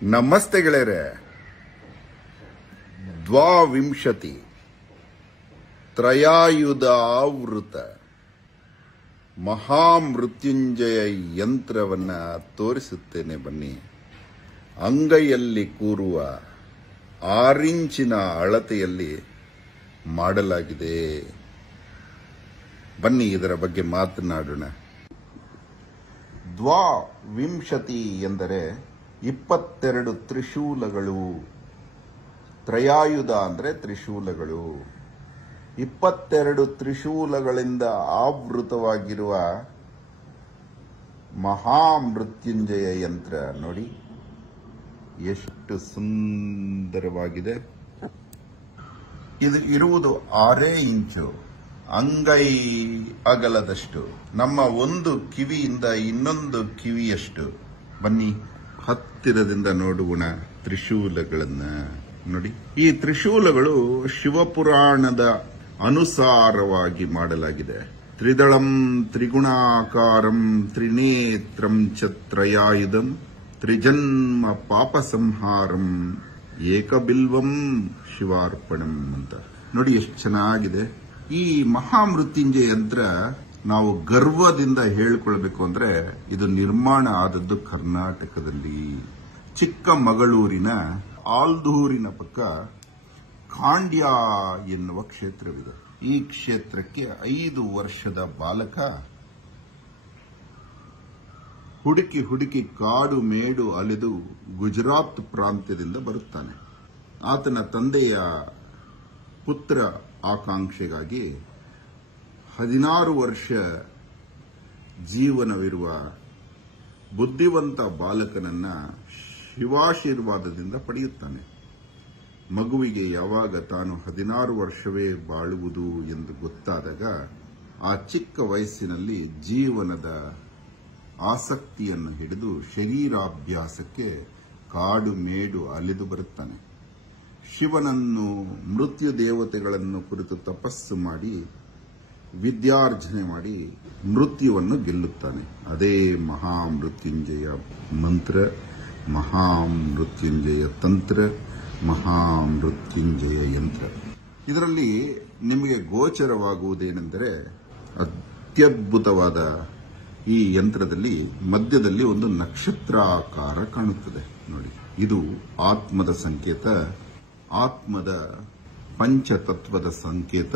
ನಮಸ್ತೆ ಗೆಳೆಯರೆ. ದ್ವಾವಿಂಶತಿ ತ್ರಯಾಯುಧ ಆವೃತ ಮಹಾಮೃತ್ಯುಂಜಯ ಯಂತ್ರವನ್ನ ತೋರಿಸುತ್ತೇನೆ ಬನ್ನಿ. ಅಂಗೈಯಲ್ಲಿ ಕೂರುವ 6 ಇಂಚಿನ ಅಳತೆಯಲ್ಲಿ ಮಾಡಲಾಗಿದೆ. ಬನ್ನಿ ಇದರ ಬಗ್ಗೆ ಮಾತನಾಡೋಣ. ದ್ವಾವಿಂಶತಿ ಎಂದರೆ 22 ತ್ರಿಶೂಲಗಳು. ತ್ರಯಾಯುಧ ಅಂದರೆ ತ್ರಿಶೂಲಗಳು. 22 ತ್ರಿಶೂಲಗಳಿಂದ ಆವೃತವಾಗಿರುವ ಮಹಾಮೃತ್ಯುಂಜಯ ಯಂತ್ರ ನೋಡಿ ಎಷ್ಟು ಸುಂದರವಾಗಿದೆ. ಇದು ಇರುವುದು 6 ಇಂಚು, ಅಂಗೈ ಅಗಲದಷ್ಟು, ನಮ್ಮ ಒಂದು ಕಿವಿಯಿಂದ ಇನ್ನೊಂದು ಕಿವಿಯಷ್ಟು. ಬನ್ನಿ ಹತ್ತಿರದಿಂದ ನೋಡೋಣ ತ್ರಿಶೂಲಗಳನ್ನ ನೋಡಿ. ಈ ತ್ರಿಶೂಲಗಳು ಶಿವಪುರಾಣದ ಅನುಸಾರವಾಗಿ ಮಾಡಲಾಗಿದೆ. ತ್ರಿದಳಂ ತ್ರಿಗುಣಾಕಾರಂ ತ್ರಿನೇತ್ರಂ ಚ ತ್ರಯಾಯುಧಂ ತ್ರಿಜನ್ಮ ಪಾಪ ಸಂಹಾರಂ ಏಕಬಿಲ್ವಂ ಶಿವಾರ್ಪಣಂ ಅಂತ ನೋಡಿ ಎಷ್ಟು ಚೆನ್ನಾಗಿದೆ. ಈ ಮಹಾಮೃತ್ಯುಂಜಯ ಯಂತ್ರ ನಾವು ಗರ್ವದಿಂದ ಹೇಳಿಕೊಳ್ಬೇಕು ಅಂದ್ರೆ ಇದು ನಿರ್ಮಾಣ ಆದದ್ದು ಕರ್ನಾಟಕದಲ್ಲಿ, ಚಿಕ್ಕಮಗಳೂರಿನ ಆಲ್ದೂರಿನ ಪಕ್ಕ ಖಾಂಡ್ಯ ಎನ್ನುವ ಕ್ಷೇತ್ರವಿದೆ. ಈ ಕ್ಷೇತ್ರಕ್ಕೆ 5 ವರ್ಷದ ಬಾಲಕ ಹುಡುಕಿ ಕಾಡು ಮೇಡು ಅಲೆದು ಗುಜರಾತ್ ಪ್ರಾಂತ್ಯದಿಂದ ಬರುತ್ತಾನೆ. ಆತನ ತಂದೆಯ ಪುತ್ರ ಆಕಾಂಕ್ಷೆಗಾಗಿ 16 ವರ್ಷ ಜೀವನವಿರುವ ಬುದ್ಧಿವಂತ ಬಾಲಕನನ್ನ ಶಿವಾಶೀರ್ವಾದದಿಂದ ಪಡೆಯುತ್ತಾನೆ. ಮಗುವಿಗೆ ಯಾವಾಗ ತಾನು 16 ವರ್ಷವೇ ಬಾಳುವುದು ಎಂದು ಗೊತ್ತಾದಾಗ ಆ ಚಿಕ್ಕ ವಯಸ್ಸಿನಲ್ಲಿ ಜೀವನದ ಆಸಕ್ತಿಯನ್ನು ಹಿಡಿದು ಶರೀರಾಭ್ಯಾಸಕ್ಕೆ ಕಾಡು ಮೇಡು ಅಲೆದು ಬರುತ್ತಾನೆ. ಶಿವನನ್ನು, ಮೃತ್ಯು ದೇವತೆಗಳನ್ನು ಕುರಿತು ತಪಸ್ಸು ಮಾಡಿ ವಿದ್ಯಾರ್ಜನೆ ಮಾಡಿ ಮೃತ್ಯುವನ್ನು ಗೆಲ್ಲುತ್ತಾನೆ. ಅದೇ ಮಹಾಮೃತ್ಯುಂಜಯ ಮಂತ್ರ, ಮಹಾಮೃತ್ಯುಂಜಯ ತಂತ್ರ, ಮಹಾಮೃತ್ಯುಂಜಯ ಯಂತ್ರ. ಇದರಲ್ಲಿ ನಿಮಗೆ ಗೋಚರವಾಗುವುದೇನೆಂದರೆ ಅತ್ಯದ್ಭುತವಾದ ಈ ಯಂತ್ರದಲ್ಲಿ ಮಧ್ಯದಲ್ಲಿ ಒಂದು ನಕ್ಷತ್ರಾಕಾರ ಕಾಣುತ್ತದೆ ನೋಡಿ. ಇದು ಆತ್ಮದ ಸಂಕೇತ, ಆತ್ಮದ ಪಂಚತತ್ವದ ಸಂಕೇತ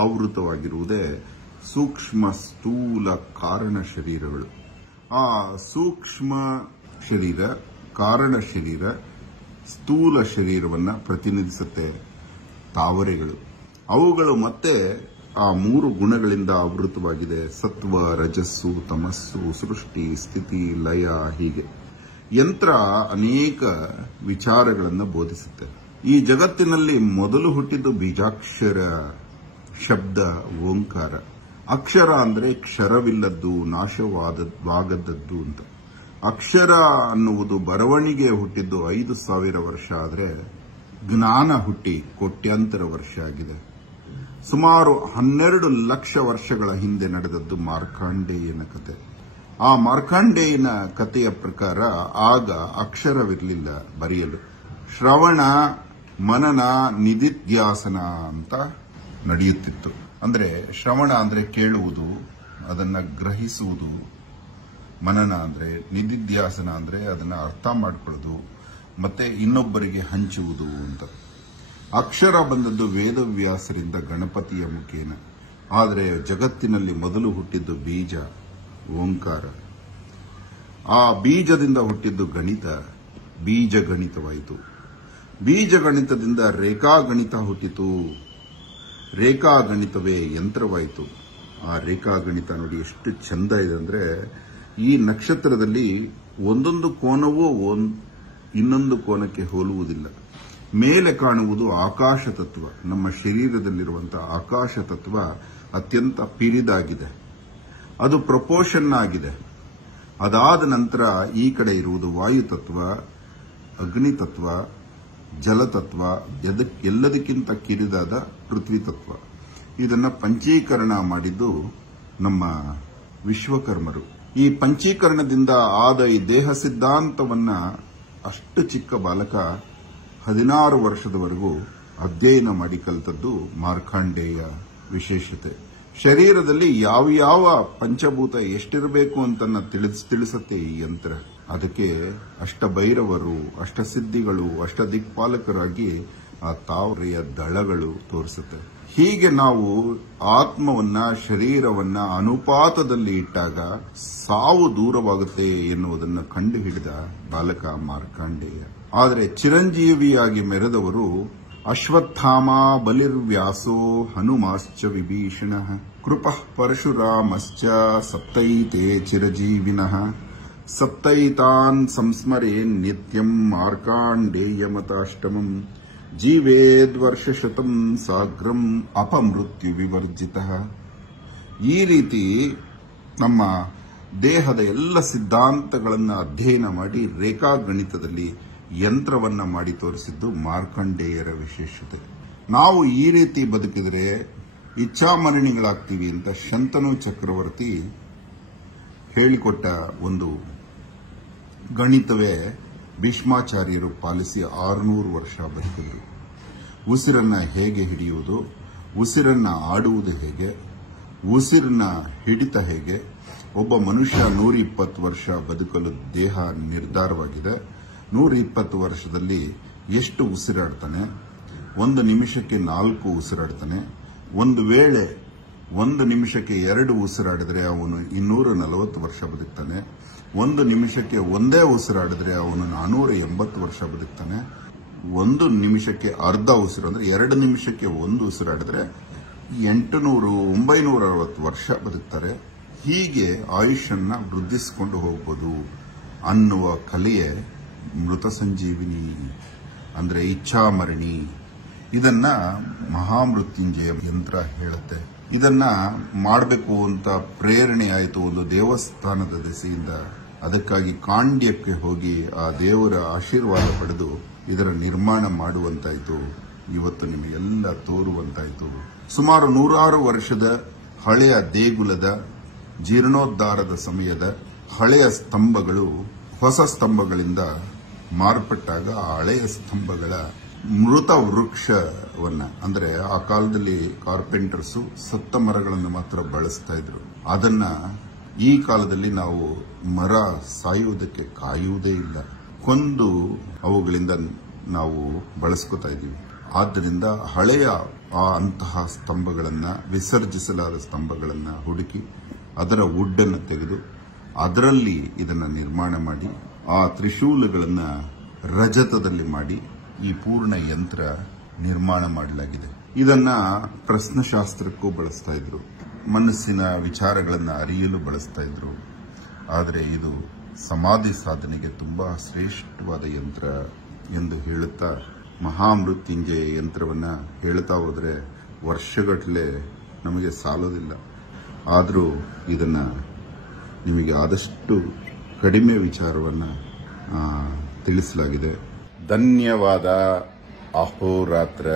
ಆವೃತವಾಗಿರುವುದೇ ಸೂಕ್ಷ್ಮ ಸ್ಥೂಲ ಕಾರಣ ಶರೀರಗಳು. ಆ ಸೂಕ್ಷ್ಮ ಶರೀರ, ಕಾರಣ ಶರೀರ, ಸ್ಥೂಲ ಶರೀರವನ್ನ ಪ್ರತಿನಿಧಿಸುತ್ತೆ ತಾವರೆಗಳು. ಅವುಗಳು ಮತ್ತೆ ಆ 3 ಗುಣಗಳಿಂದ ಆವೃತವಾಗಿದೆ. ಸತ್ವ, ರಜಸ್ಸು, ತಮಸ್ಸು, ಸೃಷ್ಟಿ, ಸ್ಥಿತಿ, ಲಯ. ಹೀಗೆ ಯಂತ್ರ ಅನೇಕ ವಿಚಾರಗಳನ್ನು ಬೋಧಿಸುತ್ತೆ. ಈ ಜಗತ್ತಿನಲ್ಲಿ ಮೊದಲು ಹುಟ್ಟಿದ್ದು ಬೀಜಾಕ್ಷರ ಶಬ್ದ ಓಂಕಾರ. ಅಕ್ಷರ ಅಂದ್ರೆ ಕ್ಷರವಿಲ್ಲದ್ದು, ನಾಶವಾಗದದ್ದು ಅಂತ. ಅಕ್ಷರ ಅನ್ನುವುದು ಬರವಣಿಗೆ ಹುಟ್ಟಿದ್ದು 5000 ವರ್ಷ ಆದರೆ ಜ್ಞಾನ ಹುಟ್ಟಿ ಕೋಟ್ಯಾಂತರ ವರ್ಷ ಆಗಿದೆ. ಸುಮಾರು 12 ಲಕ್ಷ ವರ್ಷಗಳ ಹಿಂದೆ ನಡೆದದ್ದು ಮಾರ್ಕಾಂಡೇಯನ ಕತೆ. ಆ ಮಾರ್ಕಾಂಡೇಯನ ಕಥೆಯ ಪ್ರಕಾರ ಆಗ ಅಕ್ಷರವಿರಲಿಲ್ಲ ಬರೆಯಲು. ಶ್ರವಣ, ಮನನ, ನಿಧಿಧ್ಯಾಸನ ಅಂತ ನಡೆಯುತ್ತಿತ್ತು. ಅಂದ್ರೆ ಶ್ರವಣ ಅಂದ್ರೆ ಕೇಳುವುದು, ಅದನ್ನ ಗ್ರಹಿಸುವುದು. ಮನನ ಅಂದ್ರೆ, ನಿಧಿಧ್ಯಾಸನ ಅಂದ್ರೆ ಅದನ್ನ ಅರ್ಥ ಮಾಡಿಕೊಳ್ಳುವುದು, ಮತ್ತೆ ಇನ್ನೊಬ್ಬರಿಗೆ ಹಂಚುವುದು ಅಂತ. ಅಕ್ಷರ ಬಂದದ್ದು ವೇದವ್ಯಾಸರಿಂದ ಗಣಪತಿಯ ಮುಖೇನ. ಆದರೆ ಜಗತ್ತಿನಲ್ಲಿ ಮೊದಲು ಹುಟ್ಟಿದ್ದು ಬೀಜ, ಓಂಕಾರ. ಆ ಬೀಜದಿಂದ ಹುಟ್ಟಿದ್ದು ಗಣಿತ, ಬೀಜಗಣಿತವಾಯಿತು. ಬೀಜಗಣಿತದಿಂದ ರೇಖಾಗಣಿತ ಹುಟ್ಟಿತು. ರೇಖಾಗಣಿತವೇ ಯಂತ್ರವಾಯಿತು. ಆ ರೇಖಾಗಣಿತ ನೋಡಿ ಎಷ್ಟು ಚಂದ ಇದೆ ಅಂದ್ರೆ, ಈ ನಕ್ಷತ್ರದಲ್ಲಿ ಒಂದೊಂದು ಕೋನವೂ ಇನ್ನೊಂದು ಕೋನಕ್ಕೆ ಹೋಲುವುದಿಲ್ಲ. ಮೇಲೆ ಕಾಣುವುದು ಆಕಾಶ ತತ್ವ. ನಮ್ಮ ಶರೀರದಲ್ಲಿರುವಂತಹ ಆಕಾಶ ತತ್ವ ಅತ್ಯಂತ ಪಿರಿದಾಗಿದೆ, ಅದು ಪ್ರಪೋರ್ಷನ್ ಆಗಿದೆ. ಅದಾದ ನಂತರ ಈ ಕಡೆ ಇರುವುದು ವಾಯುತತ್ವ, ಅಗ್ನಿತತ್ವ, ಜಲತತ್ವ, ಎಲ್ಲದಕ್ಕಿಂತ ಕಿರಿದಾದ ಪೃಥ್ವಿ ತತ್ವ. ಇದನ್ನ ಪಂಚೀಕರಣ ಮಾಡಿದ್ದು ನಮ್ಮ ವಿಶ್ವಕರ್ಮರು. ಈ ಪಂಚೀಕರಣದಿಂದ ಆದ ಈ ದೇಹ ಸಿದ್ಧಾಂತವನ್ನ ಅಷ್ಟು ಚಿಕ್ಕ ಬಾಲಕ 16 ವರ್ಷದವರೆಗೂ ಅಧ್ಯಯನ ಮಾಡಿ ಕಲಿತದ್ದು ಮಾರ್ಕಾಂಡೇಯ ವಿಶೇಷತೆ. ಶರೀರದಲ್ಲಿ ಯಾವ ಪಂಚಭೂತ ಎಷ್ಟಿರಬೇಕು ಅಂತ ತಿಳಿಸುತ್ತೆ ಈ ಯಂತ್ರ. ಅದಕ್ಕೆ ಅಷ್ಟಭೈರವರು, ಅಷ್ಟಸಿದ್ಧಿಗಳು, ಅಷ್ಟದಿಕ್ಪಾಲಕರಾಗಿ ಆ ತಾವರೆಯ ದಳಗಳು ತೋರಿಸುತ್ತೆ. ಹೀಗೆ ನಾವು ಆತ್ಮವನ್ನ, ಶರೀರವನ್ನ ಅನುಪಾತದಲ್ಲಿ ಇಟ್ಟಾಗ ಸಾವು ದೂರವಾಗುತ್ತೆ ಎನ್ನುವುದನ್ನು ಕಂಡುಹಿಡಿದ ಬಾಲಕ ಮಾರ್ಕಾಂಡೇಯ. ಆದರೆ ಚಿರಂಜೀವಿಯಾಗಿ ಮೆರೆದವರು ಅಶ್ವತ್ಥಾಮ, ಬಲಿರ್ವ್ಯಾಸೋ, ಹನುಮಾಶ್ಚ ವಿಭೀಷಣಃ, ಕೃಪಃ ಪರಶುರಾಮಶ್ಚ ಸಪ್ತೈತೆ ಚಿರಜೀವಿನಃ, ಸಪ್ತೈತಾನ್ ಸಂಸ್ಮರೇನ್ ನಿತ್ಯಂ ಮಾರ್ಕಾಂಡೇಯಮತಾಷ್ಟಮಂ, ಜೀವೇದ್ವರ್ಷಶತಂ ಸಾಗ್ರಂ ಅಪಮೃತ್ಯು ವಿವರ್ಜಿತಃ. ಈ ರೀತಿ ನಮ್ಮ ದೇಹದ ಎಲ್ಲ ಸಿದ್ಧಾಂತಗಳನ್ನು ಅಧ್ಯಯನ ಮಾಡಿ ರೇಖಾಗಣಿತದಲ್ಲಿ ಯಂತ್ರವನ್ನ ಮಾಡಿ ತೋರಿಸಿದ್ದು ಮಾರ್ಕಂಡೇಯರ ವಿಶೇಷತೆ. ನಾವು ಈ ರೀತಿ ಬದುಕಿದರೆ ಇಚ್ಛಾಮರಣಿಗಳಾಗ್ತೀವಿ ಅಂತ ಶಂತನು ಚಕ್ರವರ್ತಿ ಹೇಳಿಕೊಟ್ಟ ಒಂದು ಗಣಿತವೇ ಭೀಷ್ಮಾಚಾರ್ಯರು ಪಾಲಿಸಿ 600 ವರ್ಷ ಬದುಕಿದ್ರು. ಉಸಿರನ್ನ ಹೇಗೆ ಹಿಡಿಯುವುದು, ಉಸಿರನ್ನ ಆಡುವುದು ಹೇಗೆ, ಉಸಿರನ್ನ ಹಿಡಿತ ಹೇಗೆ. ಒಬ್ಬ ಮನುಷ್ಯ 120 ವರ್ಷ ಬದುಕಲು ದೇಹ ನಿರ್ಧಾರವಾಗಿದೆ. 120 ವರ್ಷದಲ್ಲಿ ಎಷ್ಟು ಉಸಿರಾಡ್ತಾನೆ? 1 ನಿಮಿಷಕ್ಕೆ 4 ಉಸಿರಾಡ್ತಾನೆ. ಒಂದು ವೇಳೆ 1 ನಿಮಿಷಕ್ಕೆ 2 ಉಸಿರಾಡಿದ್ರೆ ಅವನು 240 ವರ್ಷ ಬದುಕ್ತಾನೆ. 1 ನಿಮಿಷಕ್ಕೆ ಒಂದೇ ಉಸಿರಾಡಿದ್ರೆ ಅವನು 480 ವರ್ಷ ಬದುಕ್ತಾನೆ. 1 ನಿಮಿಷಕ್ಕೆ ಅರ್ಧ ಉಸಿರು ಅಂದ್ರೆ 2 ನಿಮಿಷಕ್ಕೆ 1 ಉಸಿರಾಡಿದ್ರೆ 960 ವರ್ಷ ಬದುಕ್ತಾರೆ. ಹೀಗೆ ಆಯುಷನ್ನ ವೃದ್ಧಿಸಿಕೊಂಡು ಹೋಗ್ಬೋದು ಅನ್ನುವ ಕಲೆಯೇ ಮೃತ ಸಂಜೀವಿನಿ ಅಂದ್ರೆ ಇಚ್ಛಾಮರಣಿ. ಇದನ್ನ ಮಹಾಮೃತ್ಯುಂಜಯ ಯಂತ್ರ ಹೇಳುತ್ತೆ. ಇದನ್ನ ಮಾಡಬೇಕು ಅಂತ ಪ್ರೇರಣೆ ಆಯಿತು ಒಂದು ದೇವಸ್ಥಾನದ ದೆಸೆಯಿಂದ. ಅದಕ್ಕಾಗಿ ಕಾಂಡ್ಯಕ್ಕೆ ಹೋಗಿ ಆ ದೇವರ ಆಶೀರ್ವಾದ ಪಡೆದು ಇದರ ನಿರ್ಮಾಣ ಮಾಡುವಂತಾಯಿತು. ಇವತ್ತು ನಿಮಗೆಲ್ಲ ತೋರುವಂತಾಯಿತು. ಸುಮಾರು 100 ವರ್ಷದ ಹಳೆಯ ದೇಗುಲದ ಜೀರ್ಣೋದ್ಧಾರದ ಸಮಯದ ಹಳೆಯ ಸ್ತಂಭಗಳು ಹೊಸ ಸ್ತಂಭಗಳಿಂದ ಮಾರ್ಪಟ್ಟಾಗ ಆ ಹಳೆಯ ಸ್ತಂಭಗಳ ಮೃತ ವೃಕ್ಷವನ್ನ, ಅಂದ್ರೆ ಆ ಕಾಲದಲ್ಲಿ ಕಾರ್ಪೆಂಟರ್ಸು ಸತ್ತ ಮರಗಳನ್ನು ಮಾತ್ರ ಬಳಸ್ತಾ ಇದ್ರು. ಅದನ್ನ ಈ ಕಾಲದಲ್ಲಿ ನಾವು ಮರ ಸಾಯುವುದಕ್ಕೆ ಕಾಯುವುದೇ ಇಲ್ಲ, ಕೊಂದು ಅವುಗಳಿಂದ ನಾವು ಬಳಸ್ಕೊತಾ ಇದ್ದೀವಿ. ಆದ್ದರಿಂದ ಹಳೆಯ ಅಂತಹ ಸ್ತಂಭಗಳನ್ನ, ವಿಸರ್ಜಿಸಲಾದ ಸ್ತಂಭಗಳನ್ನ ಹುಡುಕಿ ಅದರ ವುಡ್ಡನ್ನು ತೆಗೆದು ಅದರಲ್ಲಿ ಇದನ್ನ ನಿರ್ಮಾಣ ಮಾಡಿ ಆ ತ್ರಿಶೂಲಗಳನ್ನ ರಜತದಲ್ಲಿ ಮಾಡಿ ಈ ಪೂರ್ಣ ಯಂತ್ರ ನಿರ್ಮಾಣ ಮಾಡಲಾಗಿದೆ. ಇದನ್ನ ಪ್ರಶ್ನಶಾಸ್ತ್ರಕ್ಕೂ ಬಳಸ್ತಾ ಇದ್ರು, ಮನಸ್ಸಿನ ವಿಚಾರಗಳನ್ನು ಅರಿಯಲು ಬಳಸ್ತಾ ಇದ್ರು. ಆದರೆ ಇದು ಸಮಾಧಿ ಸಾಧನೆಗೆ ತುಂಬಾ ಶ್ರೇಷ್ಠವಾದ ಯಂತ್ರ ಎಂದು ಹೇಳುತ್ತಾ ಮಹಾಮೃತ್ಯುಂಜಯ ಯಂತ್ರವನ್ನ ಹೇಳ್ತಾ ಹೋದರೆ ವರ್ಷಗಟ್ಟಲೆ ನಮಗೆ ಸಾಲೋದಿಲ್ಲ. ಆದರೂ ಇದನ್ನ ನಿಮಗೆ ಆದಷ್ಟು ಕಡಿಮೆ ವಿಚಾರವನ್ನ ತಿಳಿಸಲಾಗಿದೆ. ಧನ್ಯವಾದ. ಅಹೋರಾತ್ರ.